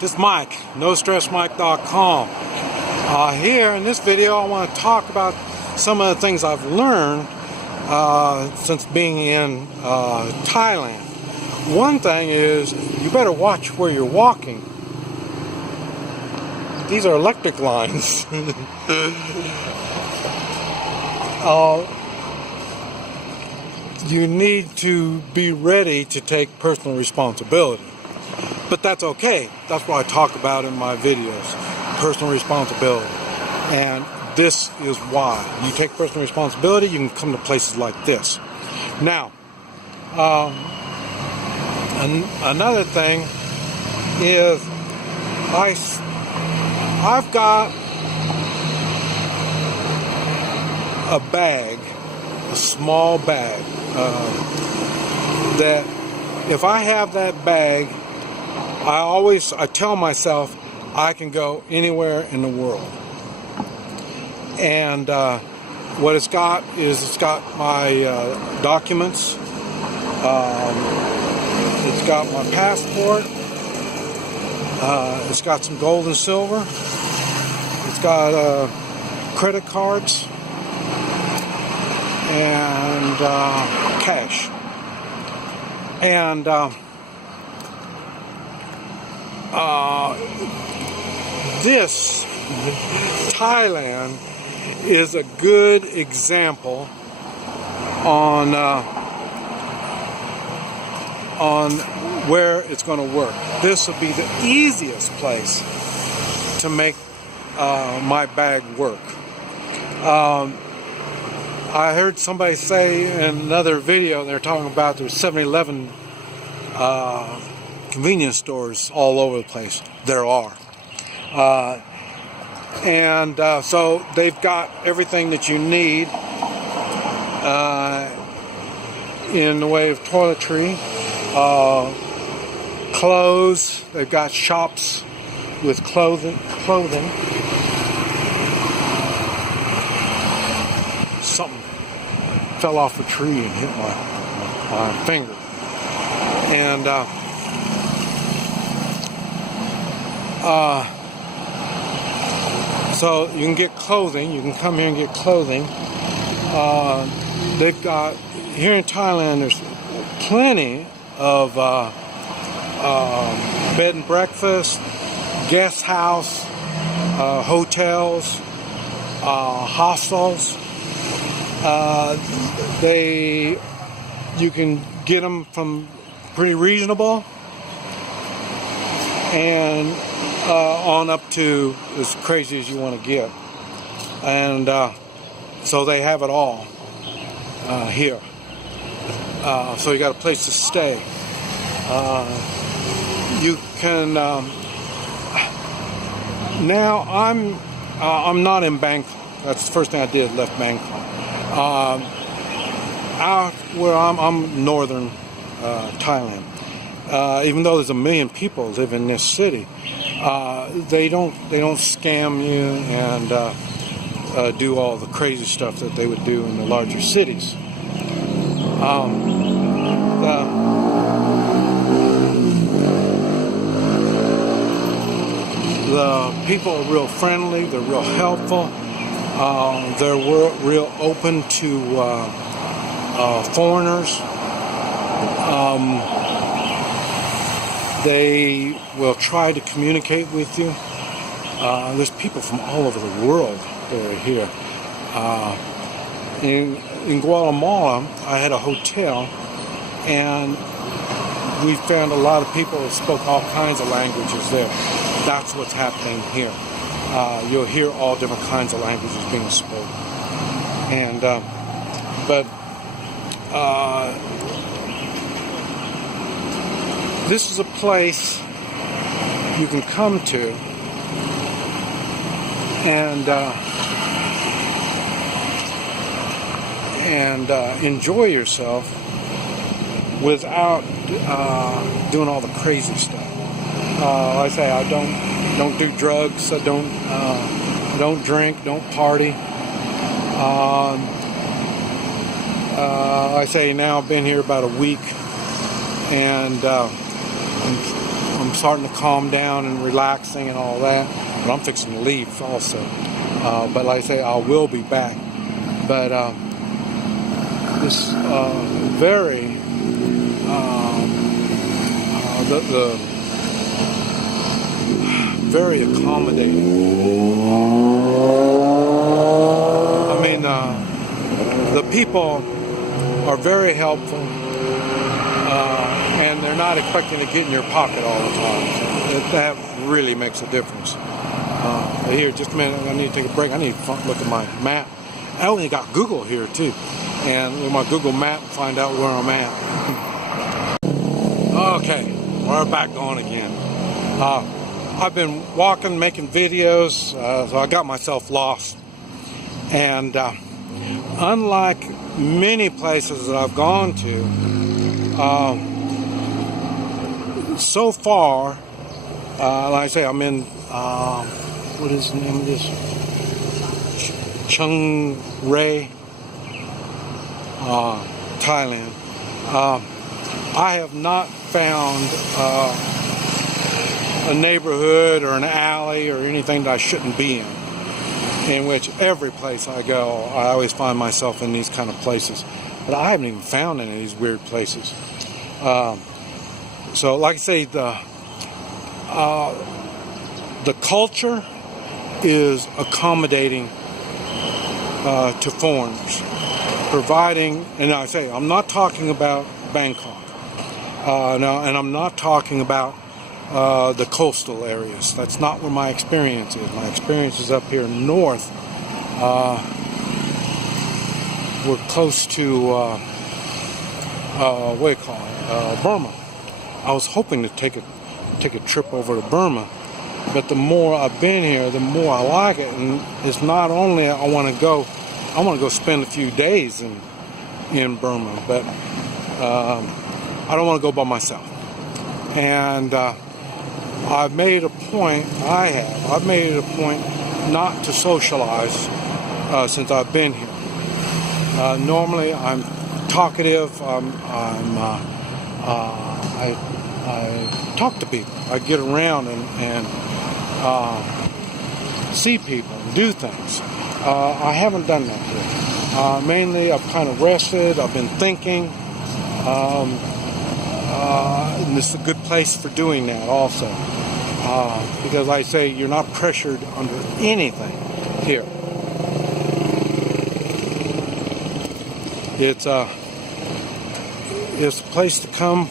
This is Mike, NoStressMike.com. Here in this video, I want to talk about some of the things I've learned since being in Thailand. One thing is, you better watch where you're walking. These are electric lines. You need to be ready to take personal responsibility. But that's okay. That's what I talk about in my videos. Personal responsibility. And this is why. You take personal responsibility, you can come to places like this. Now, another thing is I've got a bag, a small bag, that if I have that bag, I tell myself I can go anywhere in the world. And what it's got is it's got my documents, it's got my passport, it's got some gold and silver, it's got credit cards, and cash. And this Thailand is a good example on where it's going to work. This will be the easiest place to make my bag work. I heard somebody say in another video, they're talking about there's 7-Eleven convenience stores all over the place. There are. So they've got everything that you need in the way of toiletry, clothes. They've got shops with clothing. Something fell off a tree and hit my finger. And so you can get clothing. You can come here and get clothing. They've got, here in Thailand, there's plenty of bed and breakfast, guest house, hotels, hostels. You can get them from pretty reasonable and on up to as crazy as you want to get. And so they have it all here. So you got a place to stay. You can now I'm not in Bangkok. That's the first thing I did, left Bangkok. Out where I'm northern Thailand. Even though there's 1 million people live in this city, they don't scam you and do all the crazy stuff that they would do in the larger cities. The people are real friendly. They're real helpful. They're real open to foreigners. They will try to communicate with you. There's people from all over the world that are here. In Guatemala, I had a hotel, and we found a lot of people who spoke all kinds of languages there. That's what's happening here. You'll hear all different kinds of languages being spoken. And this is a place you can come to and enjoy yourself without doing all the crazy stuff. Like I say, I don't do drugs. I don't drink. Don't party. I say now I've been here about a week, and I'm I'm starting to calm down and relaxing and all that. But I'm fixing to leave also. But like I say, I will be back. But this very very accommodating. I mean, the people are very helpful, and they're not expecting to get in your pocket all the time. So that really makes a difference. Here, just a minute, I need to take a break. I need to look at my map. I only got Google here too, and with my Google map, find out where I'm at. Okay, we're back on again. I've been walking, making videos, so I got myself lost. And unlike many places that I've gone to, so far, like I say, I'm in, what is the name of this? Chiang Rai, Thailand. I have not found a neighborhood or an alley or anything that I shouldn't be in which every place I go, I always find myself in these kind of places. But I haven't even found any of these weird places. So like I say, the culture is accommodating to foreigners, providing, and I say, I'm not talking about Bangkok, no, and I'm not talking about the coastal areas. That's not where my experience is. My experience is up here north. We're close to what do you call it? Burma. I was hoping to take a trip over to Burma, but the more I've been here, the more I like it. And it's not only I want to go spend a few days in Burma, but I don't want to go by myself. And I've made it a point not to socialize since I've been here. Normally I'm talkative. I talk to people. I get around and see people and do things. I haven't done that here. Mainly I've kind of rested. I've been thinking. And this is a good place for doing that also. Because like I say, you're not pressured under anything here. It's a place to come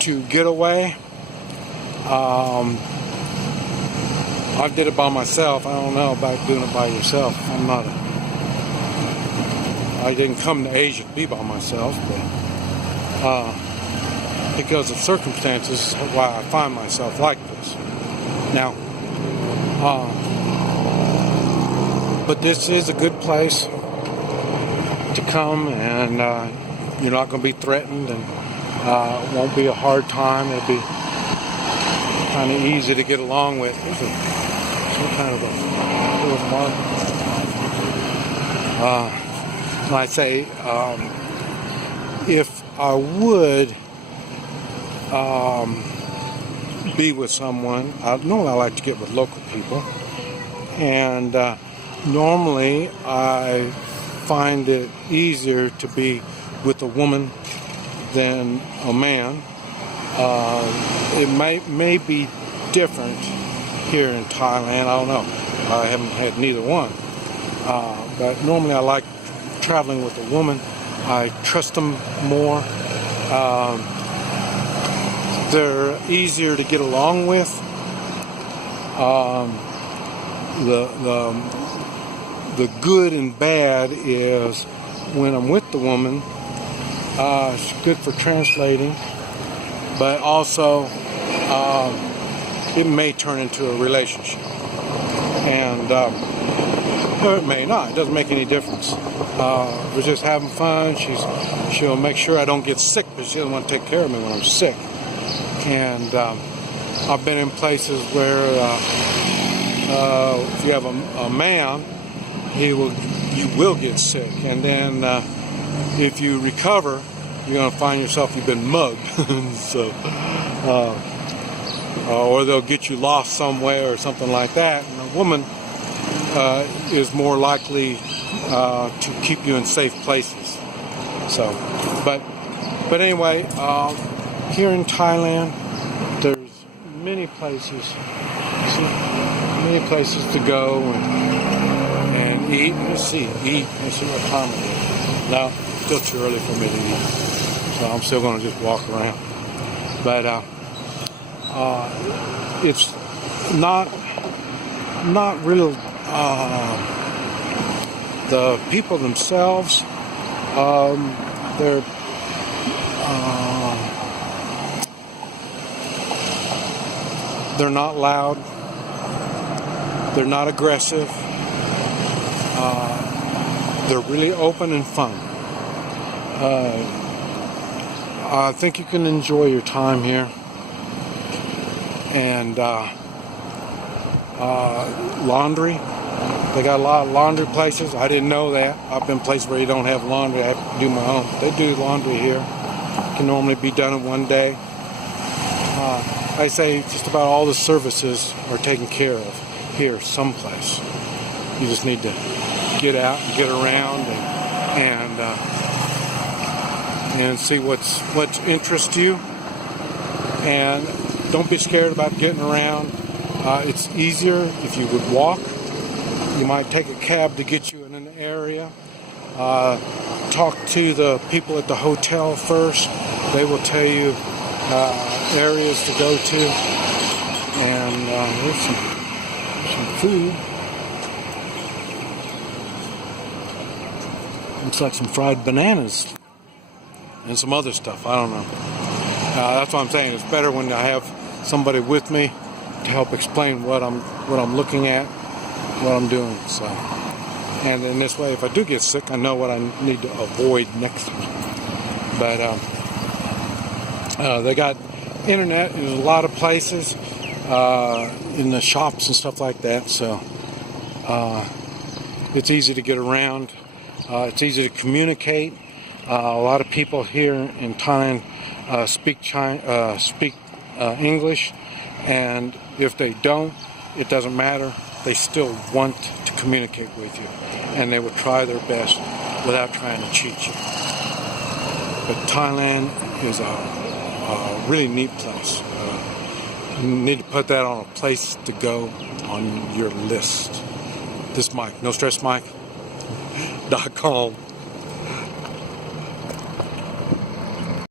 to get away. I did it by myself. I don't know about doing it by yourself. I didn't come to Asia to be by myself, but because of circumstances, why I find myself like this. Now, but this is a good place to come, and you're not going to be threatened, and it won't be a hard time. It'll be kind of easy to get along with. There's some kind of a little mark. When I say, if I would be with someone, normally I like to get with local people, and normally I find it easier to be with a woman than a man. It may be different here in Thailand. I don't know. I haven't had neither one. But normally I like traveling with a woman. I trust them more. They're easier to get along with. The good and bad is when I'm with the woman, it's good for translating, but also it may turn into a relationship, and or it may not. It doesn't make any difference. We're just having fun. She'll make sure I don't get sick, but she doesn't want to take care of me when I'm sick. And I've been in places where if you have a man, you will get sick, and then if you recover, you're going to find yourself you've been mugged. So or they'll get you lost somewhere or something like that. And a woman is more likely to keep you in safe places. So, but anyway, here in Thailand, there's many places to go and eat. Let's see what time it is. No, still too early for me to eat, so I'm still going to just walk around. But it's not real. The people themselves, they're not loud. They're not aggressive. They're really open and fun. I think you can enjoy your time here. And laundry. They got a lot of laundry places. I didn't know that. I've been places where you don't have laundry. I have to do my own. They do laundry here. It can normally be done in one day. I say just about all the services are taken care of here someplace. You just need to get out and get around and see what's interests you. And don't be scared about getting around. It's easier if you would walk. You might take a cab to get you in an area. Talk to the people at the hotel first. They will tell you areas to go to. And there's some food. Looks like some fried bananas and some other stuff. I don't know. That's what I'm saying. It's better when I have somebody with me to help explain what I'm looking at, what I'm doing. So, and in this way, if I do get sick, I know what I need to avoid next time. But they got internet in a lot of places, in the shops and stuff like that. So it's easy to get around. It's easy to communicate. A lot of people here in Thailand speak English, and if they don't, it doesn't matter. They still want to communicate with you, and they will try their best without trying to cheat you. But Thailand is a really neat place. You need to put that on a place to go on your list. This Mike, no stress Mike.com